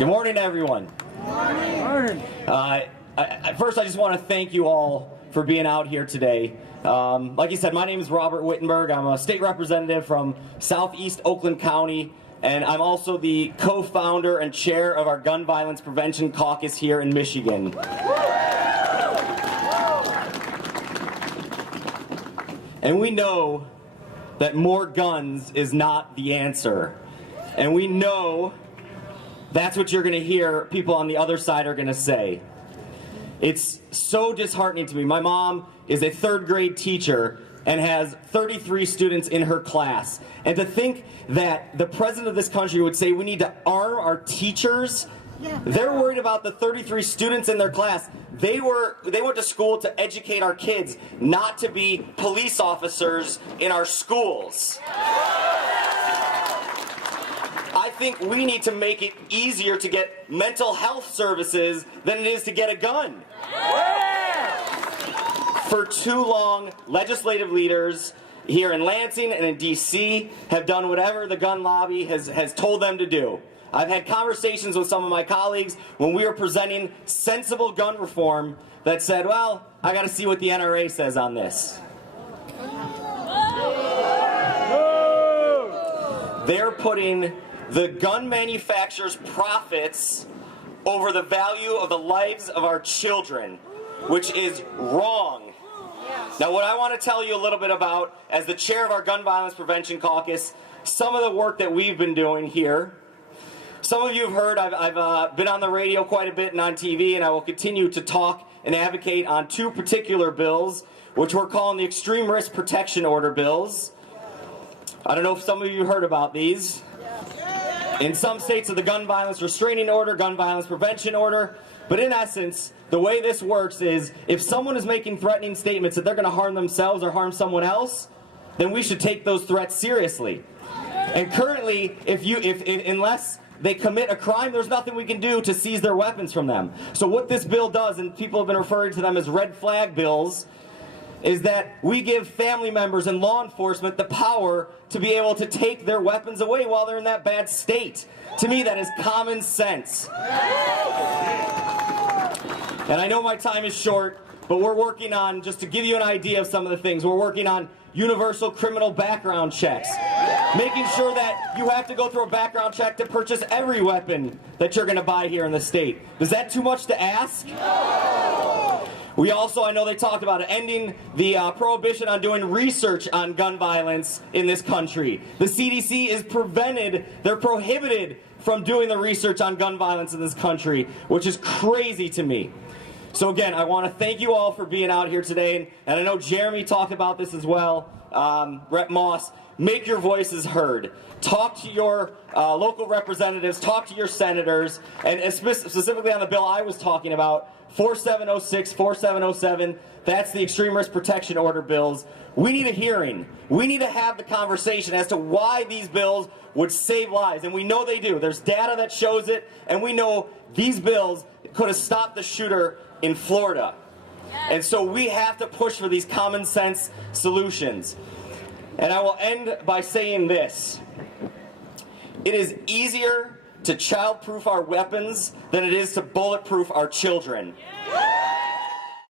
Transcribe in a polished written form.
Good morning, everyone. Good morning. First, I just want to thank you all for being out here today. Like you said, my name is Robert Wittenberg. I'm a state representative from Southeast Oakland County, and I'm also the co-founder and chair of our Gun Violence Prevention Caucus here in Michigan. And we know that more guns is not the answer. And we know that's what you're going to hear people on the other side are going to say. It's so disheartening to me. My mom is a third grade teacher and has 33 students in her class. And to think that the president of this country would say we need to arm our teachers. They're worried about the 33 students in their class. They went to school to educate our kids, not to be police officers in our schools. I think we need to make it easier to get mental health services than it is to get a gun. For too long, legislative leaders here in Lansing and in D.C. have done whatever the gun lobby has told them to do. I've had conversations with some of my colleagues when we were presenting sensible gun reform that said, well, I got to see what the NRA says on this. They're putting the gun manufacturers' profits over the value of the lives of our children, which is wrong. Now, what I want to tell you a little bit about, as the chair of our Gun Violence Prevention Caucus, some of the work that we've been doing here. Some of you have heard I've been on the radio quite a bit and on TV, and I will continue to talk and advocate on two particular bills, which we're calling the Extreme Risk Protection Order bills. I don't know if some of you heard about these. In some states of the Gun Violence Restraining Order, Gun Violence Prevention Order. But in essence, the way this works is if someone is making threatening statements that they're going to harm themselves or harm someone else, then we should take those threats seriously. And currently, unless they commit a crime, there's nothing we can do to seize their weapons from them. So what this bill does, and people have been referring to them as red flag bills, is that we give family members and law enforcement the power to be able to take their weapons away while they're in that bad state. To me, that is common sense. And I know my time is short, but we're working on, just to give you an idea of some of the things, we're working on universal criminal background checks. Making sure that you have to go through a background check to purchase every weapon that you're going to buy here in the state. Is that too much to ask? We also, I know they talked about it, ending the prohibition on doing research on gun violence in this country. The CDC is they're prohibited from doing the research on gun violence in this country, which is crazy to me. So again, I want to thank you all for being out here today, and I know Jeremy talked about this as well, Rep. Moss. Make your voices heard. Talk to your local representatives, talk to your senators, and specifically on the bill I was talking about, 4706, 4707, that's the Extreme Risk Protection Order bills. We need a hearing. We need to have the conversation as to why these bills would save lives, and we know they do. There's data that shows it, and we know these bills could have stopped the shooter in Florida. And so we have to push for these common sense solutions. And I will end by saying this. It is easier to childproof our weapons than it is to bulletproof our children.